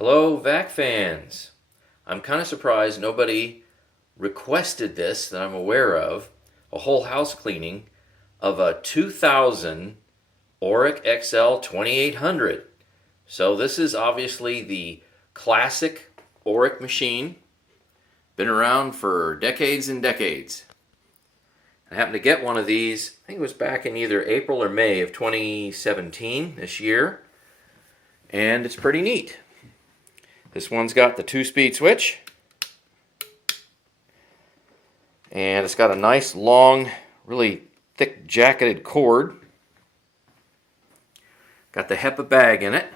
Hello, vac fans. I'm kind of surprised nobody requested this that I'm aware of, a whole house cleaning of a 2000 Oreck XL2800. So this is obviously the classic Oreck machine. Been around for decades and decades. I happened to get one of these, I think it was back in either April or May of 2017, this year. And it's pretty neat. This one's got the 2-speed switch, and it's got a nice long, really thick jacketed cord. Got the Hepa Bag in it.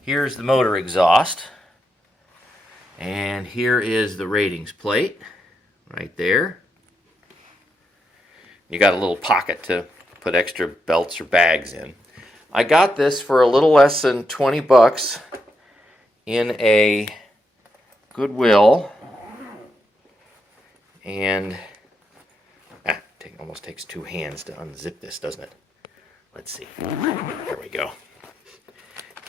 Here's the motor exhaust, and here is the ratings plate right there. You got a little pocket to put extra belts or bags in. I got this for a little less than 20 bucks in a Goodwill, and it almost takes two hands to unzip this, doesn't it? Let's see. There we go.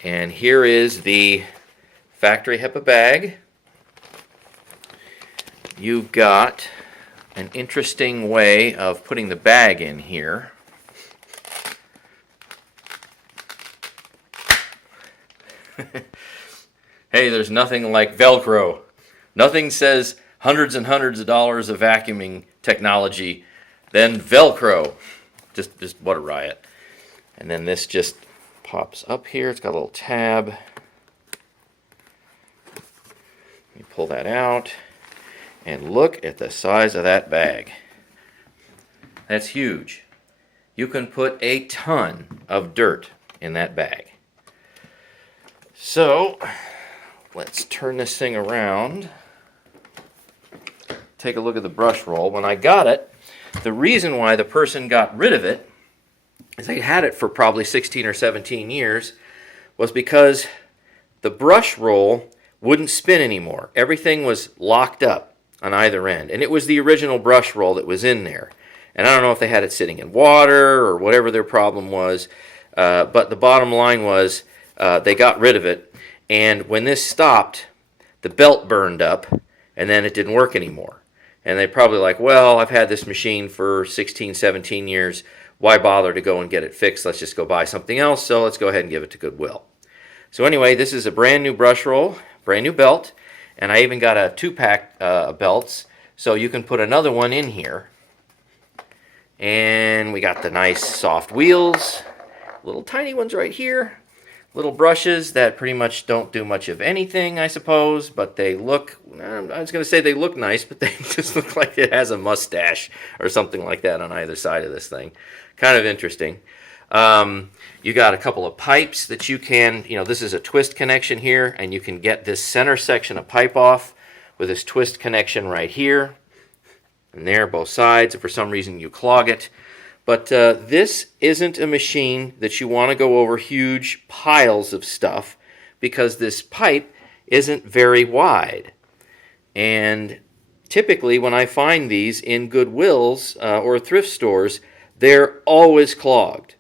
And here is the factory Hepa Bag. You've got an interesting way of putting the bag in here. Hey, there's nothing like Velcro. Nothing says hundreds and hundreds of dollars of vacuuming technology than Velcro. Just what a riot. And then this just pops up here. It's got a little tab. Let me pull that out. And look at the size of that bag. That's huge. You can put a ton of dirt in that bag. So, let's turn this thing around. Take a look at the Brushroll. When I got it, the reason why the person got rid of it is they had it for probably 16 or 17 years was because the Brushroll wouldn't spin anymore. Everything was locked up on either end. And it was the original Brushroll that was in there. And I don't know if they had it sitting in water or whatever their problem was, but the bottom line was they got rid of it, and when this stopped, the belt burned up, and then it didn't work anymore. And they probably like, well, I've had this machine for 16, 17 years. Why bother to go and get it fixed? Let's just go buy something else, so let's go ahead and give it to Goodwill. So anyway, this is a brand new Brushroll, brand new belt, and I even got a 2-pack belts, so you can put another one in here. And we got the nice soft wheels, little tiny ones right here. Little brushes that pretty much don't do much of anything, I suppose, but they look, I was going to say they look nice, but they just look like it has a mustache or something like that on either side of this thing. Kind of interesting. You got a couple of pipes that you can, this is a twist connection here, and you can get this center section of pipe off with this twist connection right here and there, both sides. If for some reason you clog it. But this isn't a machine that you want to go over huge piles of stuff because this pipe isn't very wide. And typically when I find these in Goodwills or thrift stores, they're always clogged.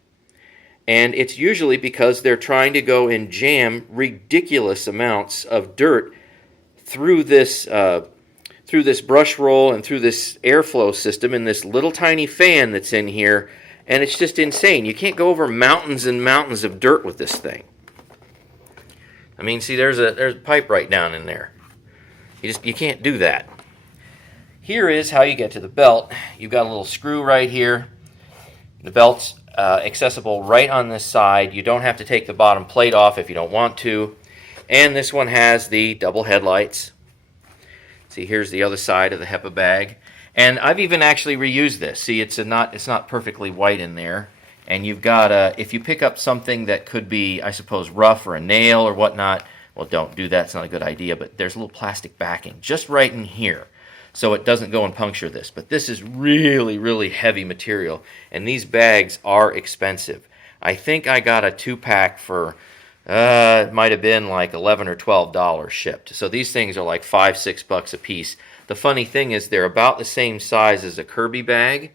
And it's usually because they're trying to go and jam ridiculous amounts of dirt through this Brushroll and through this airflow system and this little tiny fan that's in here, and it's just insane. You can't go over mountains and mountains of dirt with this thing. I mean, see, there's a pipe right down in there. You can't do that. Here is how you get to the belt. You've got a little screw right here. The belt's accessible right on this side. You don't have to take the bottom plate off if you don't want to. And this one has the double headlights. See, here's the other side of the Hepa Bag. And I've even actually reused this. See, it's not perfectly white in there. And you've got, if you pick up something that could be, I suppose, rough or a nail or whatnot, well, don't do that. It's not a good idea. But there's a little plastic backing just right in here, so it doesn't go and puncture this. But this is really, really heavy material. And these bags are expensive. I think I got a 2-pack for... it might have been like $11 or $12 shipped. So these things are like $5, $6 a piece. The funny thing is they're about the same size as a Kirby bag,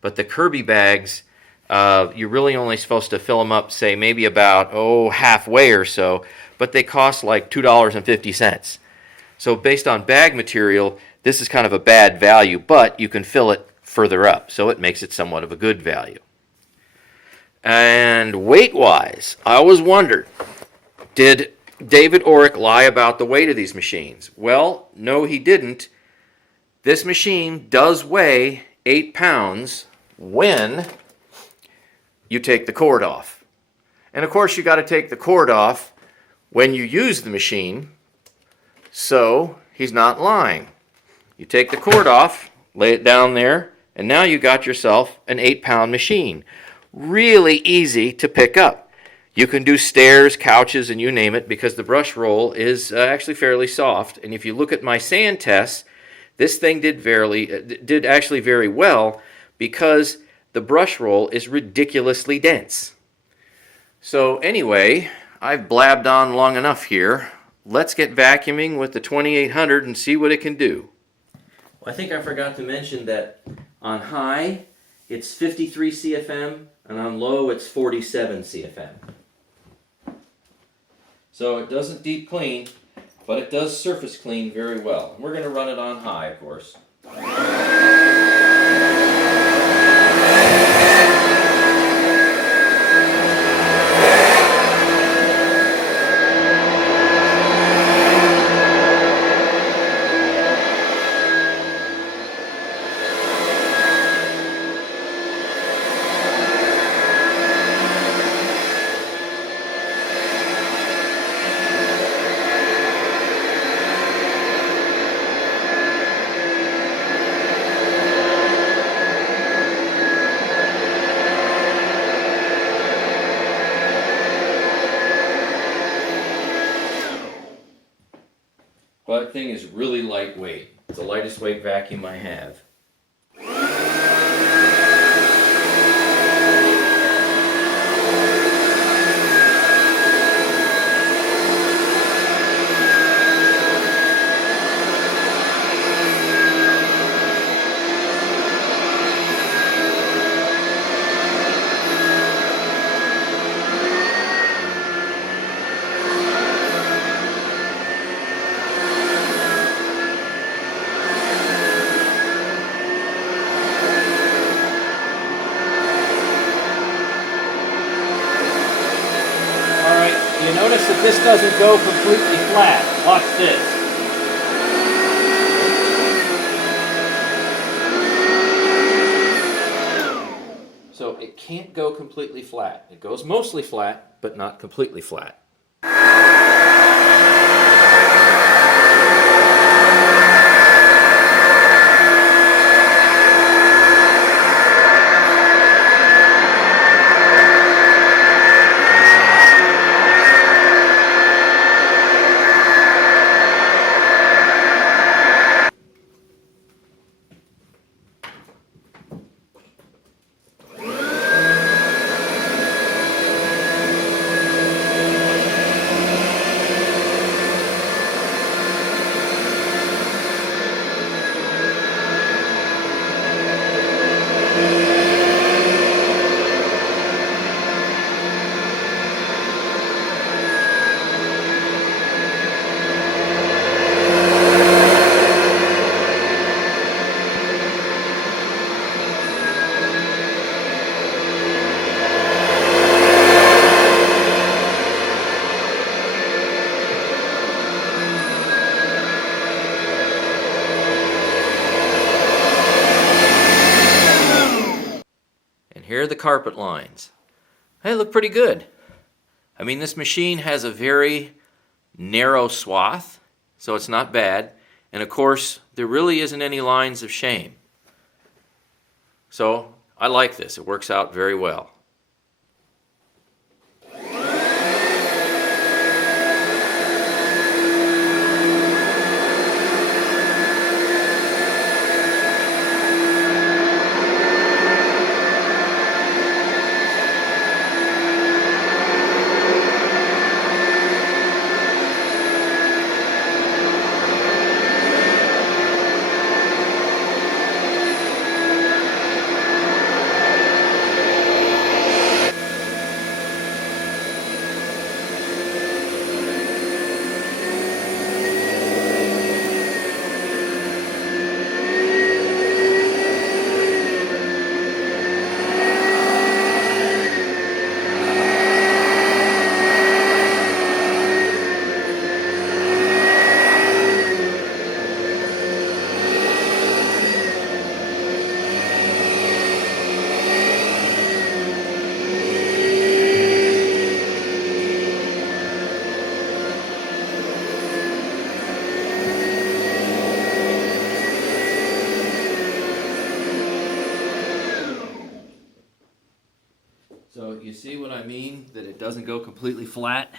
but the Kirby bags You're really only supposed to fill them up, say, maybe about, halfway or so, but they cost like $2.50. So based on bag material, this is kind of a bad value, but you can fill it further up, so it makes it somewhat of a good value. And weight-wise, I always wondered, did David Oreck lie about the weight of these machines? Well, no, he didn't. This machine does weigh 8 pounds when you take the cord off. And of course, you got to take the cord off when you use the machine, so he's not lying. You take the cord off, lay it down there, and now you got yourself an 8-pound machine. Really easy to pick up. You can do stairs, couches, and you name it, because the brush roll is actually fairly soft. And if you look at my sand tests, this thing did actually very well, because the brush roll is ridiculously dense. So anyway, I've blabbed on long enough here. Let's get vacuuming with the 2800 and see what it can do. Well, I think I forgot to mention that on high, it's 53 CFM, and on low, it's 47 CFM. So it doesn't deep clean, but it does surface clean very well. We're going to run it on high, of course. Well, that thing is really lightweight. It's the lightest weight vacuum I have. You notice that this doesn't go completely flat. Watch this. So it can't go completely flat. It goes mostly flat, but not completely flat. Here are the carpet lines. They look pretty good. I mean, this machine has a very narrow swath, so it's not bad. And of course, there really isn't any lines of shame. So I like this. It works out very well. I mean? That it doesn't go completely flat.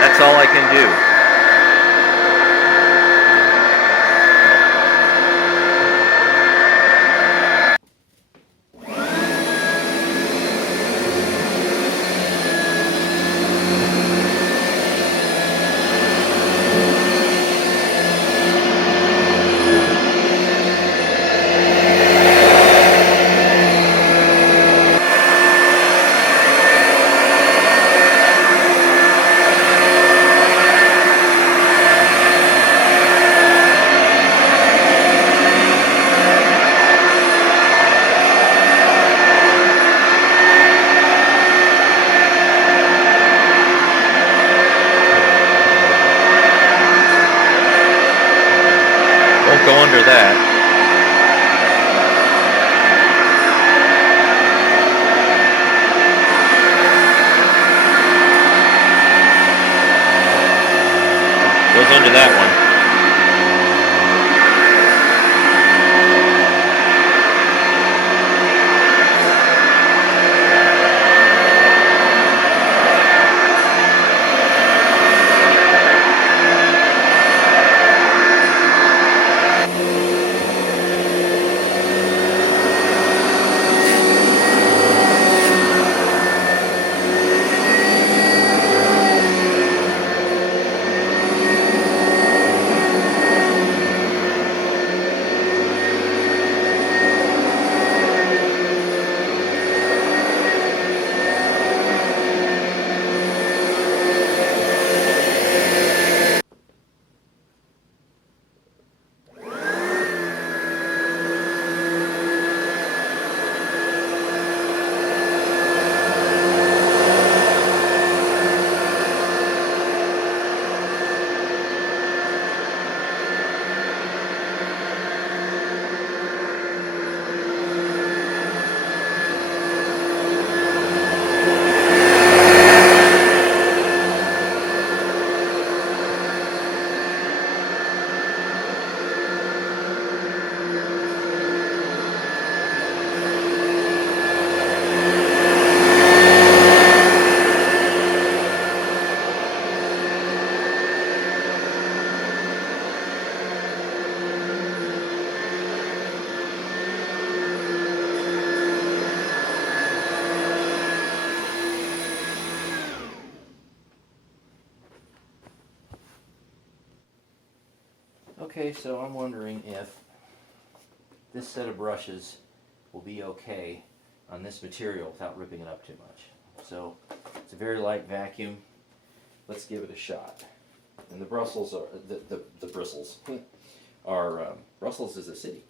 That's all I can do. Don't go under that. Goes under that one. Okay, so I'm wondering if this set of brushes will be okay on this material without ripping it up too much. So it's a very light vacuum. Let's give it a shot. And the bristles are the bristles are Brussels is a city.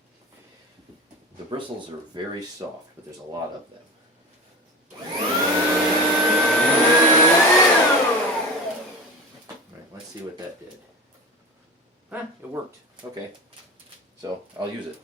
The bristles are very soft, but there's a lot of them. All right, let's see what that did. Huh, it worked. Okay, so I'll use it.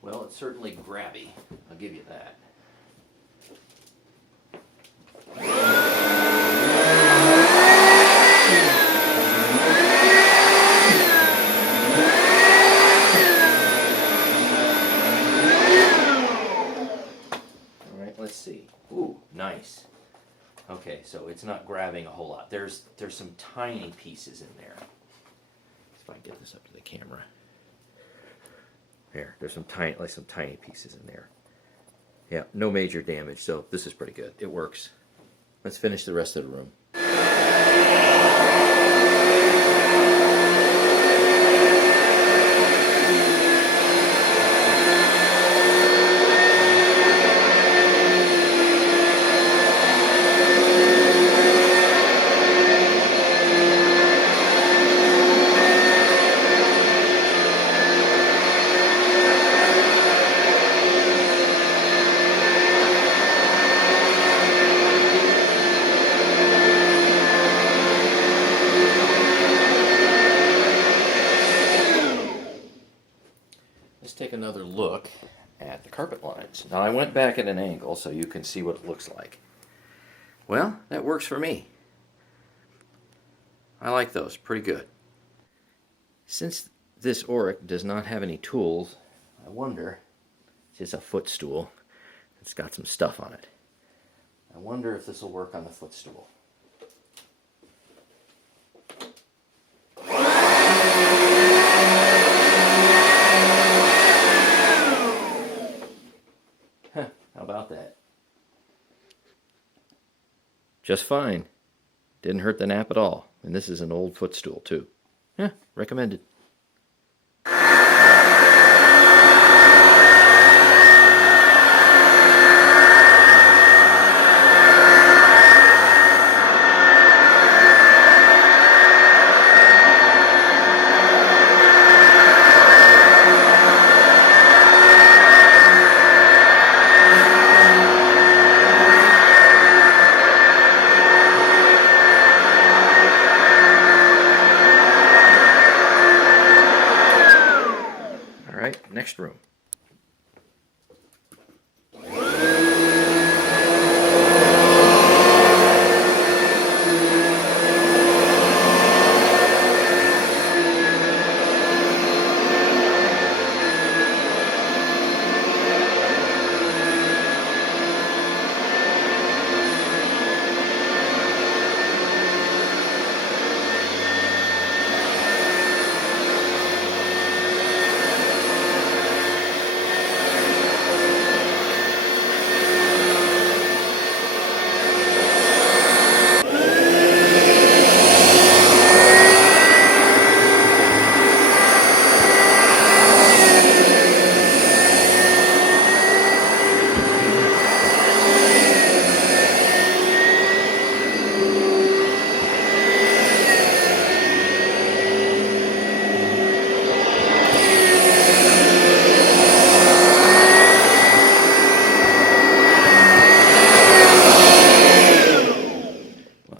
Well, it's certainly grabby. I'll give you that. Let's see. Ooh, nice. Okay, so it's not grabbing a whole lot. There's some tiny pieces in there. If I get this up to the camera. There's some tiny pieces in there. Yeah, no major damage, so this is pretty good. It works. Let's finish the rest of the room. let's take another look at the carpet lines. Now I went back at an angle so you can see what it looks like. Well, that works for me. I like those, pretty good. Since this Oreck does not have any tools, I wonder, it's just a footstool. It's got some stuff on it. I wonder if this will work on the footstool. How about that? Just fine. Didn't hurt the nap at all. And this is an old footstool too. Yeah, recommended. Next room.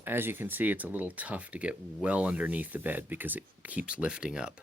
As you can see, it's a little tough to get well underneath the bed because it keeps lifting up.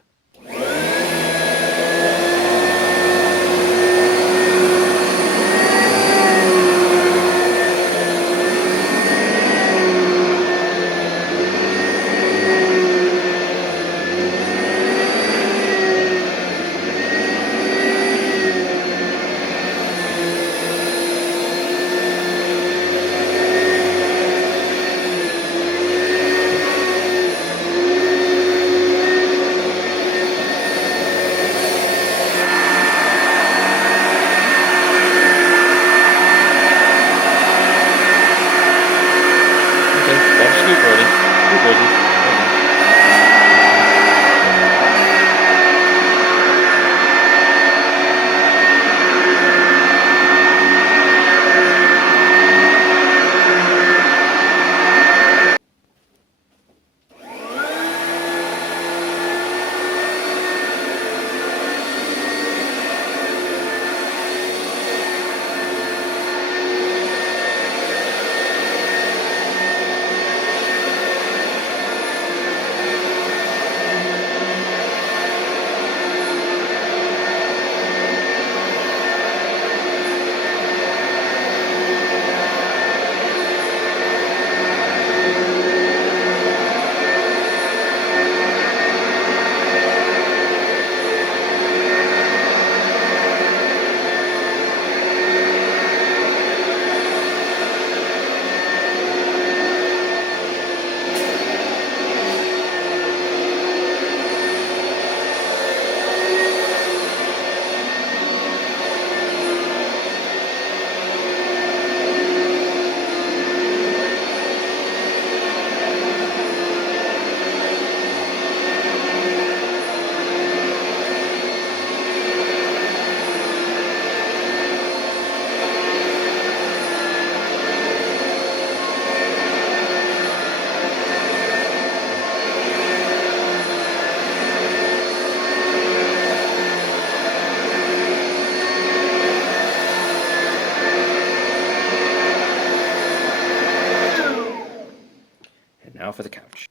Now for the couch.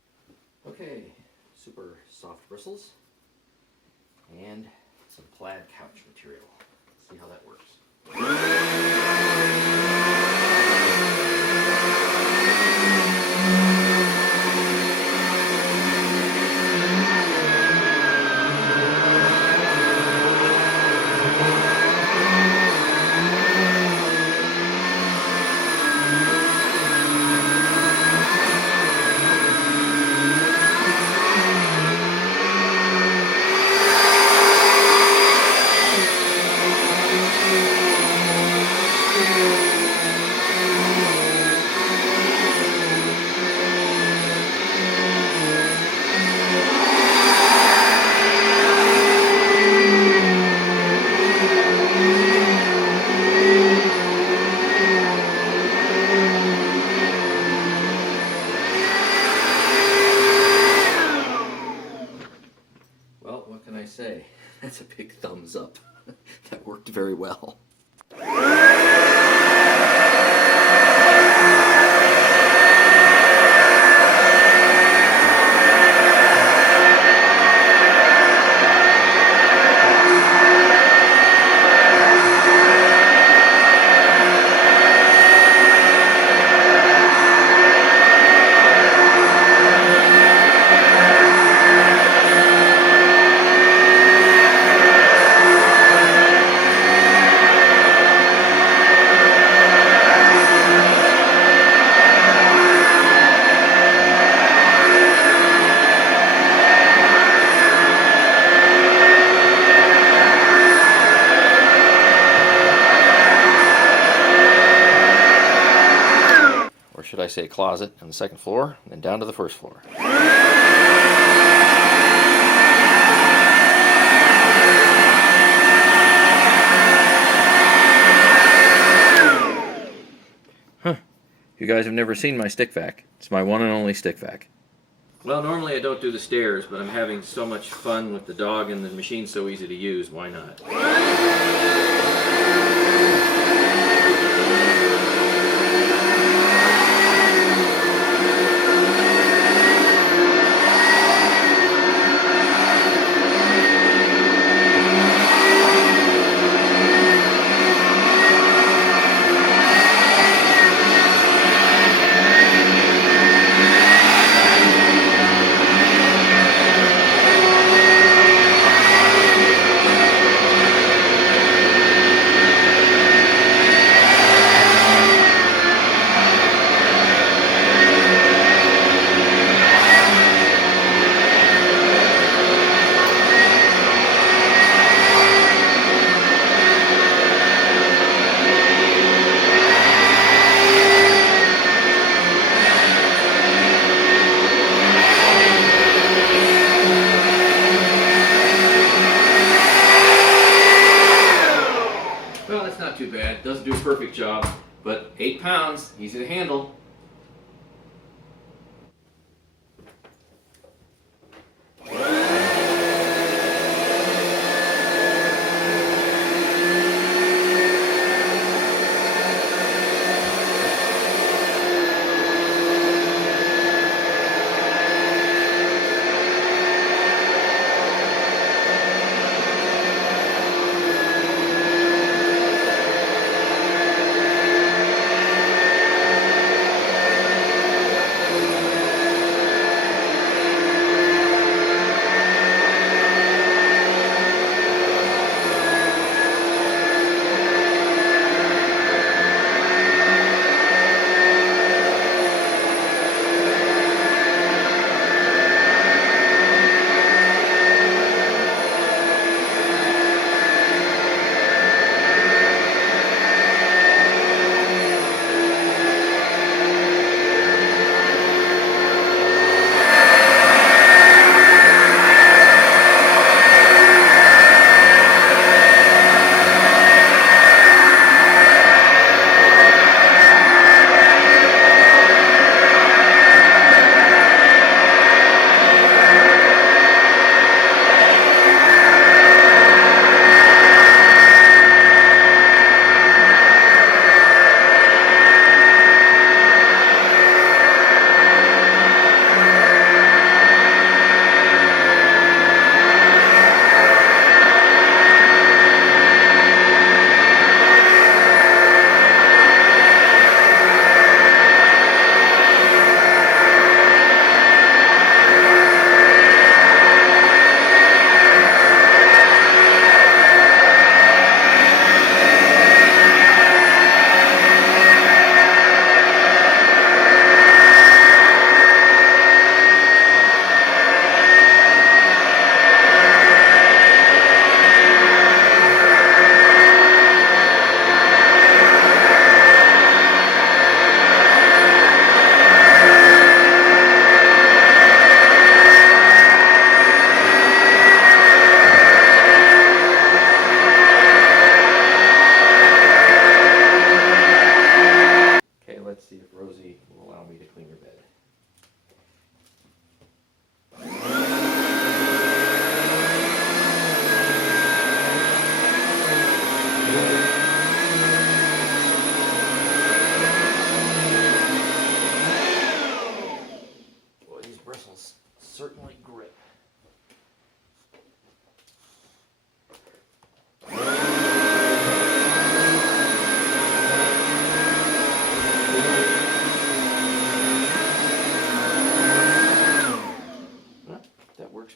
Okay, super soft bristles and some plaid couch material. See how that works. What can I say? That's a big thumbs up. That worked very well. Or should I say closet on the second floor, and then down to the first floor. Huh. You guys have never seen my stick vac. It's my one and only stick vac. Well, normally I don't do the stairs, but I'm having so much fun with the dog and the machine's so easy to use, why not? Well, that's not too bad. Doesn't do a perfect job, but 8 pounds, easy to handle.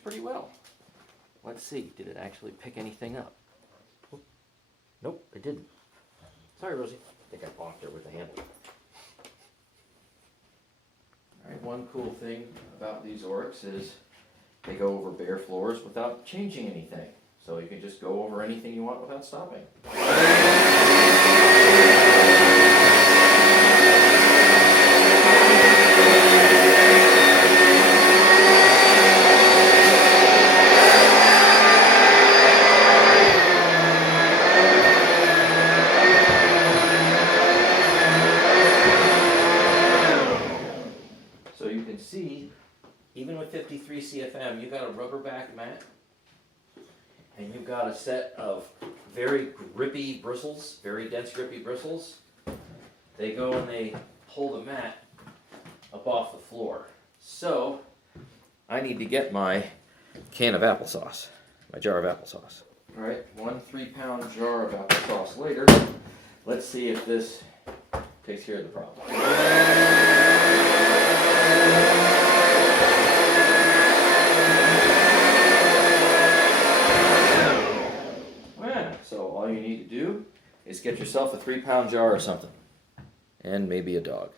pretty well. Let's see, did it actually pick anything up? Nope, it didn't. Sorry, Rosie. I think I bonked her with the handle. Alright, one cool thing about these Orecks is they go over bare floors without changing anything. So you can just go over anything you want without stopping. So you can see, even with 53 CFM, you got a rubber back mat, and you've got a set of very grippy bristles, very dense grippy bristles. They go and they pull the mat up off the floor. So I need to get my can of applesauce, my jar of applesauce. All right, 1 3-pound jar of applesauce later. Let's see if this takes care of the problem. So all you need to do is get yourself a 3-pound jar or something, and maybe a dog.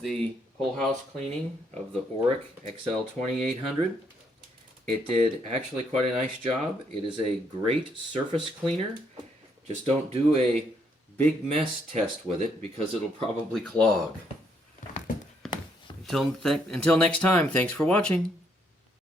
The whole house cleaning of the Oreck XL2800. It did actually quite a nice job. It is a great surface cleaner. Just don't do a big mess test with it because it'll probably clog. Until next time, thanks for watching.